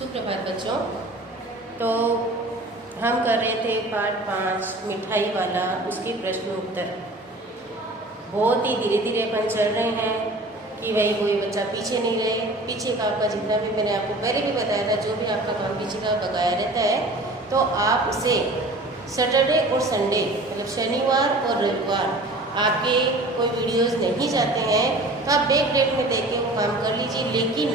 सुप्रभात बच्चों। तो हम कर रहे थे पाठ 5 मिठाई वाला, उसके प्रश्न उत्तर। बहुत ही धीरे धीरे अपन चल रहे हैं कि भाई कोई बच्चा पीछे नहीं रहे। पीछे का आपका जितना भी, मैंने आपको पहले भी बताया था, जो भी आपका काम पीछे का बकाया रहता है तो आप उसे सैटरडे और संडे मतलब शनिवार और रविवार आपके कोई वीडियोस नहीं जाते हैं तो आप बैक डेट में देख के वो काम कर लीजिए। लेकिन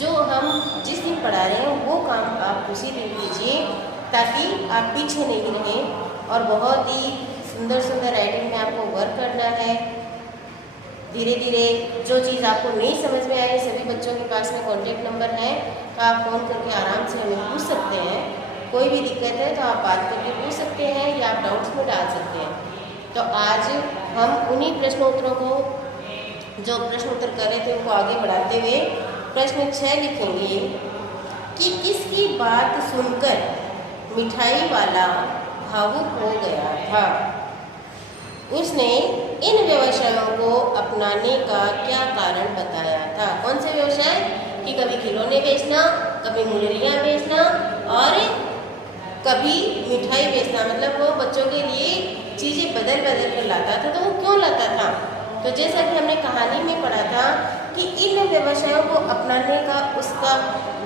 जो हम जिस दिन पढ़ा रहे हैं वो काम आप उसी दिन कीजिए ताकि आप पीछे नहीं रहें। और बहुत ही सुंदर सुंदर राइटिंग में आपको वर्क करना है। धीरे धीरे जो चीज़ आपको नहीं समझ में आए, सभी बच्चों के पास में कॉन्टेक्ट नंबर है तो आप फ़ोन करके आराम से हमें पूछ सकते हैं। कोई भी दिक्कत है तो आप बात करके पूछ सकते हैं या आप डाउट्स में डाल सकते हैं। तो आज हम उन्हीं प्रश्नोत्तरों को, जो प्रश्न उत्तर कर रहे थे, उनको आगे बढ़ाते हुए प्रश्न 6 लिखेंगे कि किसकी बात सुनकर मिठाई वाला भावुक हो गया था। उसने इन व्यवसायों को अपनाने का क्या कारण बताया था। कौन से व्यवसाय? कि कभी खिलौने बेचना, कभी मुरलियाँ बेचना और कभी मिठाई बेचना। मतलब वो बच्चों के लिए चीज़ें बदल बदल कर लाता था। तो वो क्यों लाता था? तो जैसा कि हमने कहानी में पढ़ा था कि इन व्यवसायों को अपनाने का उसका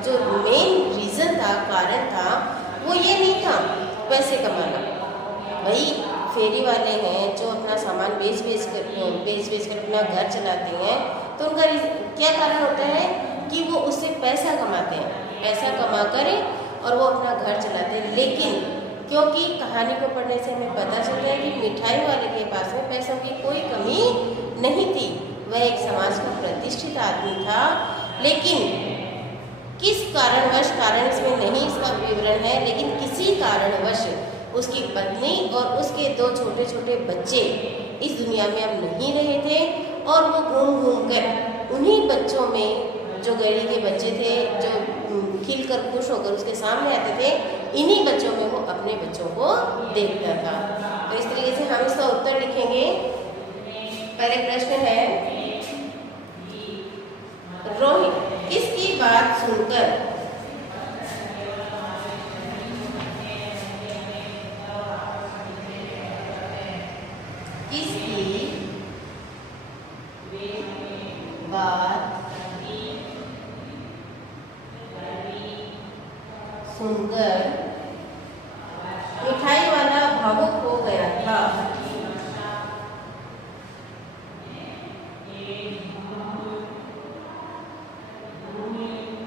जो मेन रीज़न था, कारण था, वो ये नहीं था पैसे कमाना। भाई फेरी वाले हैं जो अपना सामान बेच बेच कर अपना घर चलाते हैं, तो उनका क्या कारण होता है कि वो उससे पैसा कमाते हैं। पैसा कमा कर और वो अपना घर चलाते हैं। लेकिन क्योंकि कहानी को पढ़ने से हमें पता चलता है कि मिठाई वाले के पास में पैसों की कोई कमी नहीं थी। वह एक समाज का प्रतिष्ठित आदमी था। लेकिन किस कारणवश, कारण इसमें नहीं इसका विवरण है, लेकिन किसी कारणवश उसकी पत्नी और उसके 2 छोटे छोटे बच्चे इस दुनिया में अब नहीं रहे थे और वो घूम घूम कर उन्हीं बच्चों में, जो गली के बच्चे थे, जो खिलकर खुश होकर उसके सामने आते थे, इन्हीं बच्चों में वो अपने बच्चों को देखता था। तो इस तरीके से हम इसका उत्तर लिखेंगे। पहले प्रश्न है, रोहित किसकी बात सुनकर मिठाई वाला भावुक हो गया था।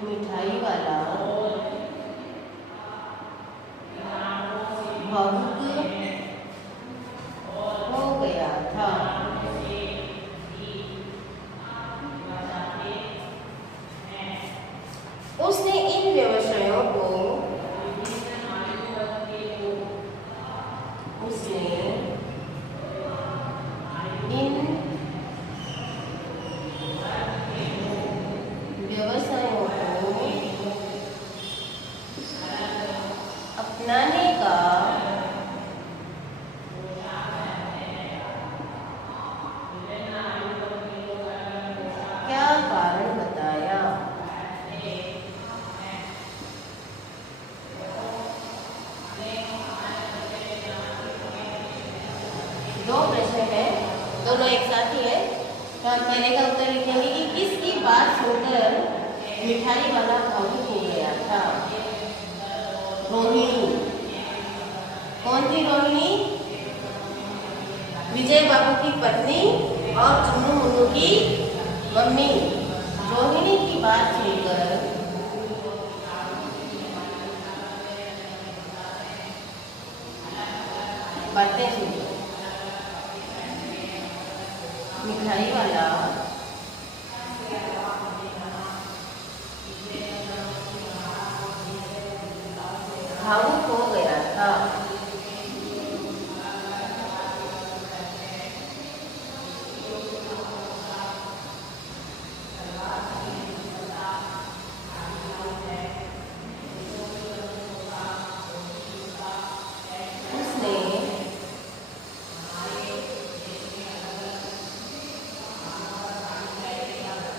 मिठाई वाला भावुक हो गया था। उसने इन व्यवसायों को अपनाने का क्या कारण बताया। दो प्रश्न हैं, दोनों एक साथ ही है। तो हम पहले का उत्तर लिखेंगे कि किसकी बात सुनकर मिठाई वाला भावुक हो गया था। रोहिणी। कौन थी रोहिणी? विजय बाबू की पत्नी और चुन्नू मुन्नू की मम्मी। रोहिणी की बात सुनकर बातें सुनकर मिठाई वाला भावुक हो गया था। उसने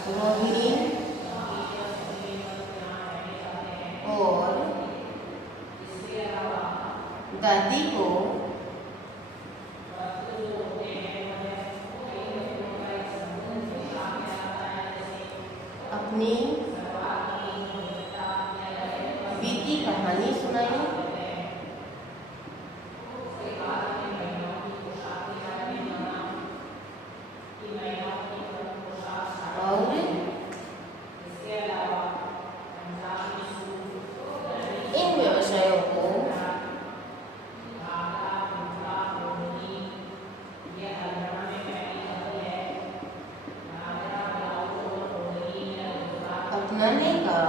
रोहिणी दादी को अपनी बीती कहानी सुनाई और इन व्यवसायों को अपनाने का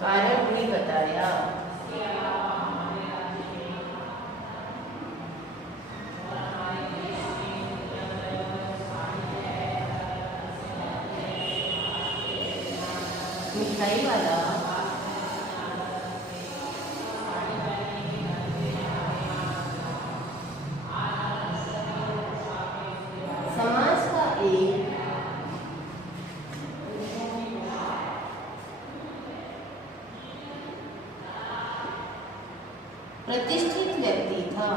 कारण भी बताया। मिठाई वाला समाज का एक प्रतिष्ठित व्यक्ति था।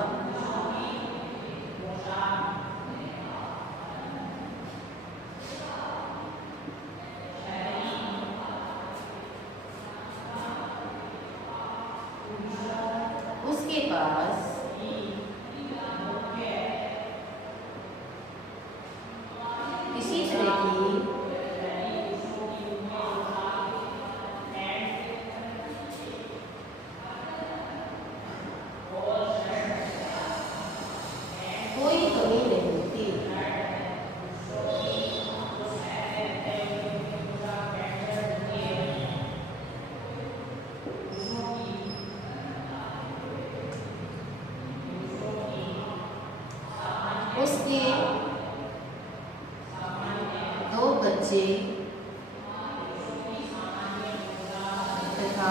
उसके पास किसी तरह की कोई कमी नहीं थी। उसके 2 बच्चे तथा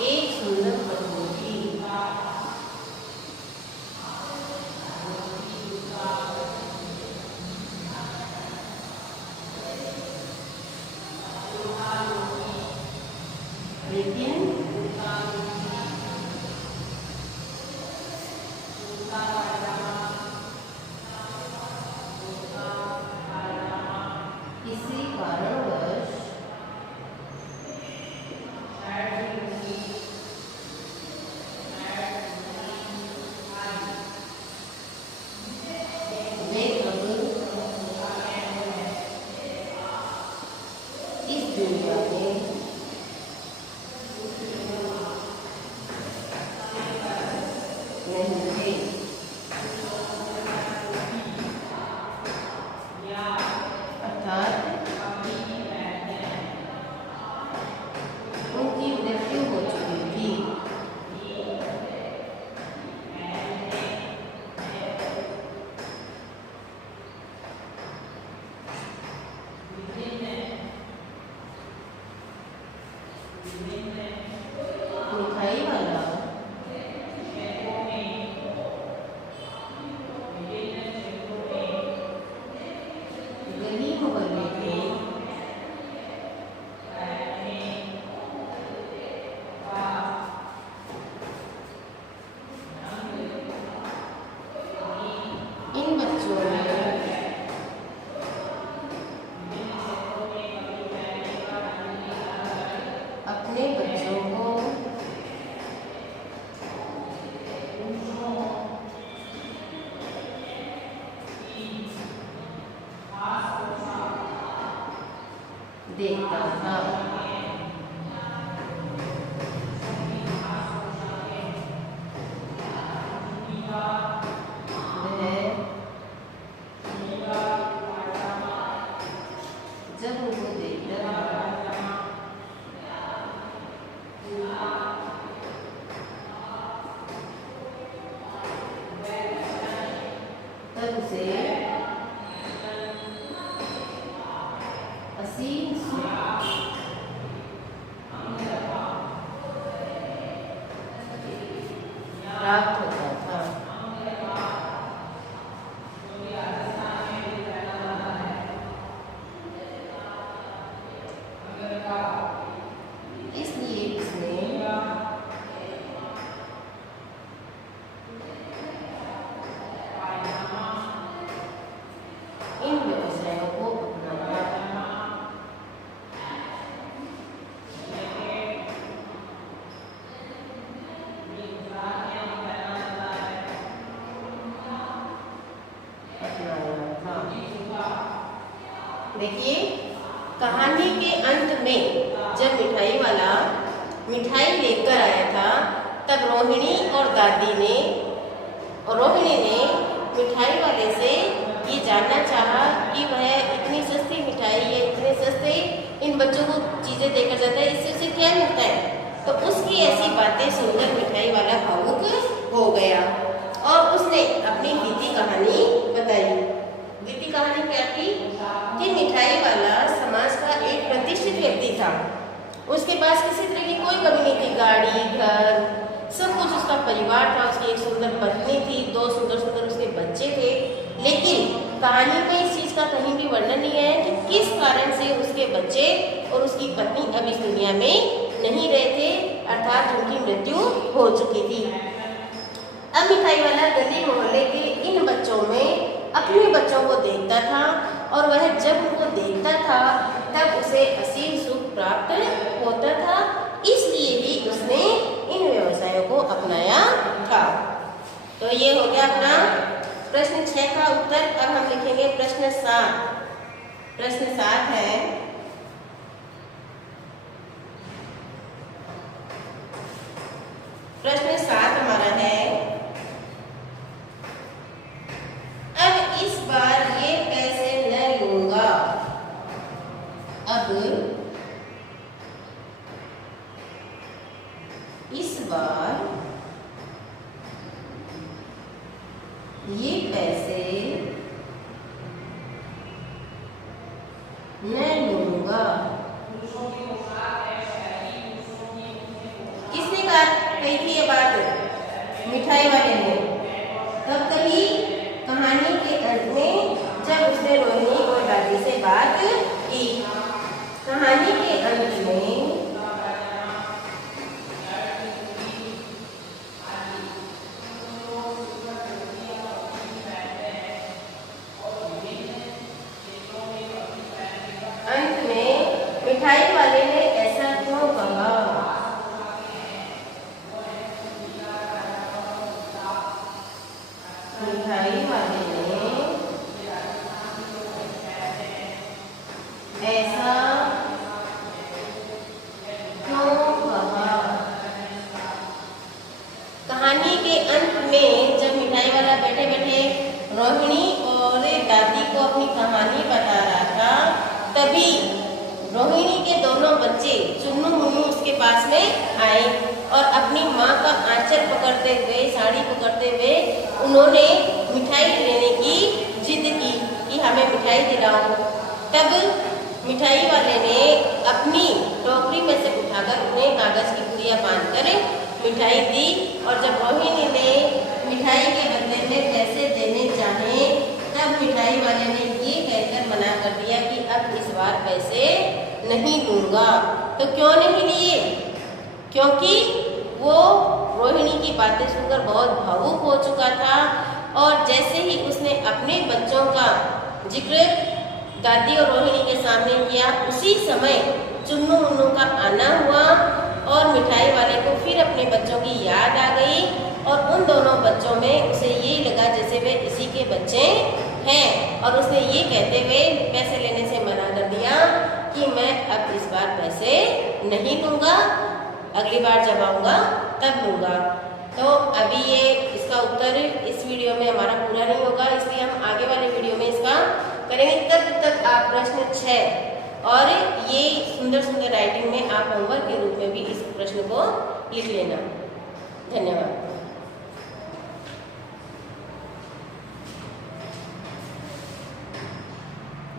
एक सुंदर पत्नी थी। लेकिन किसी कारणवश वे अब इस दुनिया में नहीं थे। अर्थात उनकी मृत्यु हो चुकी थी। मिठाई वाला गली मोहल्ले के इन बच्चों में अपने बच्चों को देखता था। जब उनको देखता था तब उसे असीम प्राप्त होता था। देखिए, कहानी के अंत में जब मिठाई वाला मिठाई लेकर आया था, तब रोहिणी ने मिठाई वाले से ये जानना चाहा कि वह इतनी सस्ती मिठाई या इतने सस्ते इन बच्चों को चीज़ें देकर जाता है, इससे उसे क्या मिलता है। तो उसकी ऐसी बातें सुनकर मिठाई वाला भावुक हो गया और उसने अपनी बीती कहानी बताई। बीती कहानी क्या थी कि मिठाई वाला समाज का एक प्रतिष्ठित व्यक्ति था। उसके पास किसी तरह की कोई कमी नहीं थी, गाड़ी, घर, सब कुछ उसका परिवार था। उसकी एक सुंदर पत्नी थी, 2 सुंदर सुंदर उसके बच्चे थे। लेकिन कहानी में इस चीज़ का कहीं भी वर्णन नहीं है कि किस कारण से उसके बच्चे और उसकी पत्नी अब इस दुनिया में नहीं रहे थे, अर्थात उनकी मृत्यु हो चुकी थी। अब मिठाई वाला गली मोहल्ले के इन बच्चों में अपने बच्चों को देखता था और वह जब उनको देखता था तब उसे असीम सुख प्राप्त होता था। इसलिए ही उसने इन व्यवसायों को अपनाया था। तो ये हो गया अपना प्रश्न 6 का उत्तर। अब हम लिखेंगे प्रश्न 7। प्रश्न 7 है, प्रश्न 7 हमारा है, अब इस बार ये पैसे न लूंगा। अब इस बार ये पैसे न लूंगा। किसने कही थी ये बात? मिठाई वाले ने। तब कही कहानी के अंत में जब उसने रोहिणी और दादी से बात की। कहानी के अंत में मिठाई वाले ने ऐसा क्यों कहा? मिठाई वाले ने ऐसा क्यों कहा? कहानी के अंत में जब मिठाई वाला बैठे बैठे रोहिणी और दादी को अपनी कहानी बता रहा था, तभी रोहिणी के दोनों बच्चे चुन्नू मुन्नू उसके पास में आए और अपनी माँ का आंचल पकड़ते हुए, साड़ी पकड़ते हुए उन्होंने मिठाई लेने की जिद की कि हमें मिठाई दिलाओ। तब मिठाई वाले ने अपनी टोकरी में से उठाकर उन्हें कागज की पुड़िया बांधकर मिठाई दी और जब रोहिणी ने मिठाई के बदले में पैसे देने चाहे तब मिठाई वाले ने ये कहकर मना कर दिया कि अब इस बार पैसे नहीं लूंगा। तो क्यों नहीं लिए? क्योंकि वो रोहिणी की बातें सुनकर बहुत भावुक हो चुका था और जैसे ही उसने अपने बच्चों का जिक्र दादी और रोहिणी के सामने किया, उसी समय चुन्नू मुन्नू का आना हुआ और मिठाई वाले को फिर अपने बच्चों की याद आ गई और उन दोनों बच्चों में उसे ये लगा जैसे वे इसी के बच्चे हैं और उसने ये कहते हुए पैसे लेने से मना कर दिया कि मैं अब इस बार पैसे नहीं लूँगा, अगली बार जब आऊँगा तब लूँगा। तो अभी ये इसका उत्तर इस वीडियो में हमारा पूरा नहीं होगा, इसलिए हम आगे वाले वीडियो में इसका करेंगे। तब तक आप प्रश्न 6 और ये सुंदर सुंदर राइटिंग में आप होमवर्क के रूप में भी इस प्रश्न को लिख लेना। धन्यवाद।